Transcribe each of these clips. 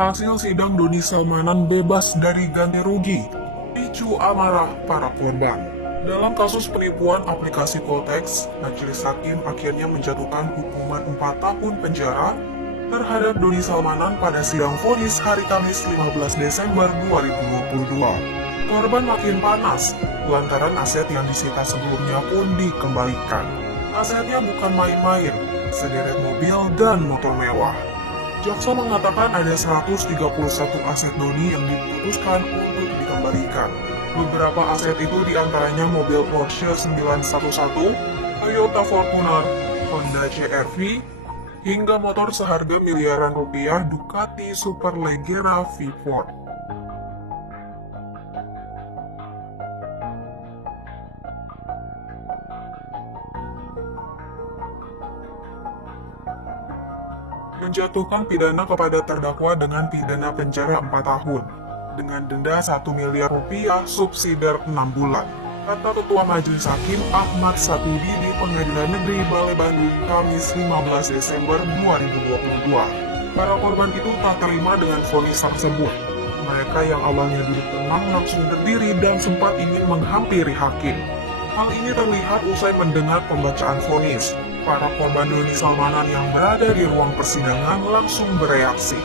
Hasil sidang Doni Salmanan bebas dari ganti rugi, picu amarah para korban. Dalam kasus penipuan aplikasi Quotex, Majelis Hakim akhirnya menjatuhkan hukuman 4 tahun penjara terhadap Doni Salmanan pada sidang vonis hari Kamis 15 Desember 2022. Korban makin panas, lantaran aset yang disita sebelumnya pun dikembalikan. Asetnya bukan main-main, sederet mobil dan motor mewah. Jaksa mengatakan ada 131 aset Doni yang diputuskan untuk dikembalikan. Beberapa aset itu diantaranya mobil Porsche 911, Toyota Fortuner, Honda CR-V, hingga motor seharga miliaran rupiah Ducati Superleggera V4. Menjatuhkan pidana kepada terdakwa dengan pidana penjara 4 tahun, dengan denda 1 miliar rupiah subsidiar 6 bulan, kata Ketua Majelis Hakim Ahmad Satudi di Pengadilan Negeri Balai Bandung Kamis 15 Desember 2022. Para korban itu tak terima dengan vonis tersebut. Mereka yang awalnya duduk tenang langsung berdiri dan sempat ingin menghampiri hakim. Hal ini terlihat usai mendengar pembacaan vonis. Para korban Doni Salmanan yang berada di ruang persidangan langsung bereaksi.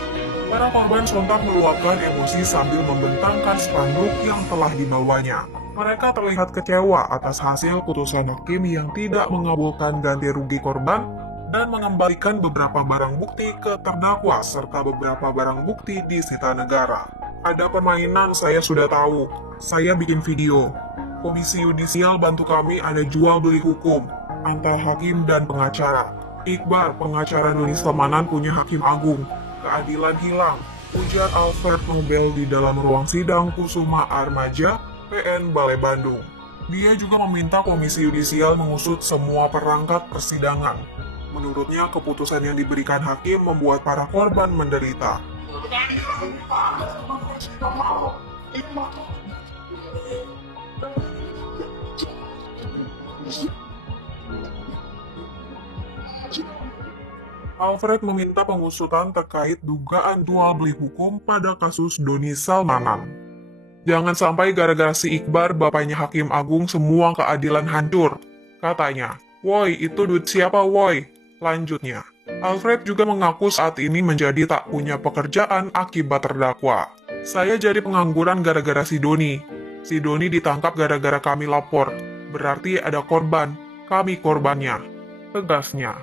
Para korban sontak meluapkan emosi sambil membentangkan spanduk yang telah dibawanya. Mereka terlihat kecewa atas hasil putusan hakim yang tidak mengabulkan ganti rugi korban dan mengembalikan beberapa barang bukti ke terdakwa serta beberapa barang bukti disita negara. Ada permainan, saya sudah tahu. Saya bikin video. Komisi Yudisial bantu kami, ada jual beli hukum antara hakim dan pengacara. Iqbar, pengacara Doni Salmanan, punya hakim agung. Keadilan hilang, ujar Alfred Nobel di dalam ruang sidang Kusuma Armaja, PN Balai Bandung. Dia juga meminta Komisi Yudisial mengusut semua perangkat persidangan. Menurutnya, keputusan yang diberikan hakim membuat para korban menderita. Alfred meminta pengusutan terkait dugaan jual beli hukum pada kasus Doni Salmanan. Jangan sampai gara-gara si Iqbar, bapaknya Hakim Agung, semua keadilan hancur, katanya. Woi, itu duit siapa woi? Lanjutnya, Alfred juga mengaku saat ini menjadi tak punya pekerjaan akibat terdakwa. Saya jadi pengangguran gara-gara si Doni. Si Doni ditangkap gara-gara kami lapor. Berarti ada korban, kami korbannya, tegasnya.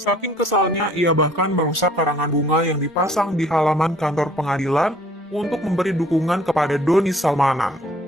Saking kesalnya, ia bahkan merusak karangan bunga yang dipasang di halaman kantor pengadilan untuk memberi dukungan kepada Doni Salmanan.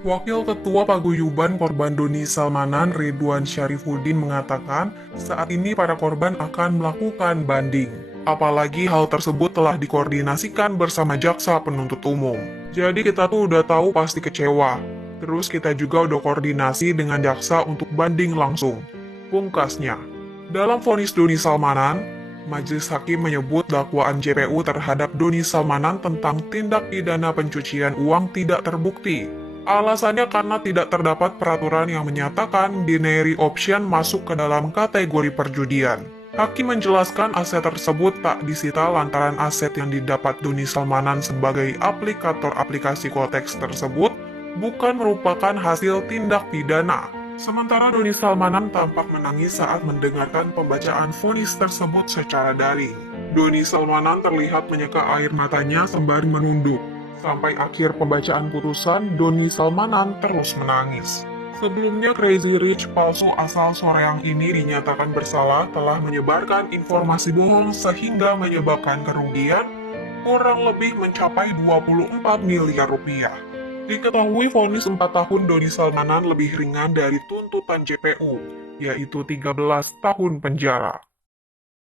Wakil Ketua Paguyuban Korban Doni Salmanan Ridwan Syarifuddin mengatakan saat ini para korban akan melakukan banding. Apalagi hal tersebut telah dikoordinasikan bersama jaksa penuntut umum. Jadi kita tuh udah tahu pasti kecewa. Terus kita juga udah koordinasi dengan jaksa untuk banding langsung. Pungkasnya, dalam vonis Doni Salmanan, Majelis Hakim menyebut dakwaan JPU terhadap Doni Salmanan tentang tindak pidana pencucian uang tidak terbukti. Alasannya karena tidak terdapat peraturan yang menyatakan binary option masuk ke dalam kategori perjudian. Hakim menjelaskan aset tersebut tak disita lantaran aset yang didapat Doni Salmanan sebagai aplikator aplikasi Quotex tersebut bukan merupakan hasil tindak pidana. Sementara Doni Salmanan tampak menangis saat mendengarkan pembacaan vonis tersebut secara daring. Doni Salmanan terlihat menyeka air matanya sembari menunduk. Sampai akhir pembacaan putusan, Doni Salmanan terus menangis. Sebelumnya, Crazy Rich palsu asal Soreang ini dinyatakan bersalah telah menyebarkan informasi bohong sehingga menyebabkan kerugian kurang lebih mencapai 24 miliar rupiah. Diketahui vonis 4 tahun Doni Salmanan lebih ringan dari tuntutan JPU, yaitu 13 tahun penjara.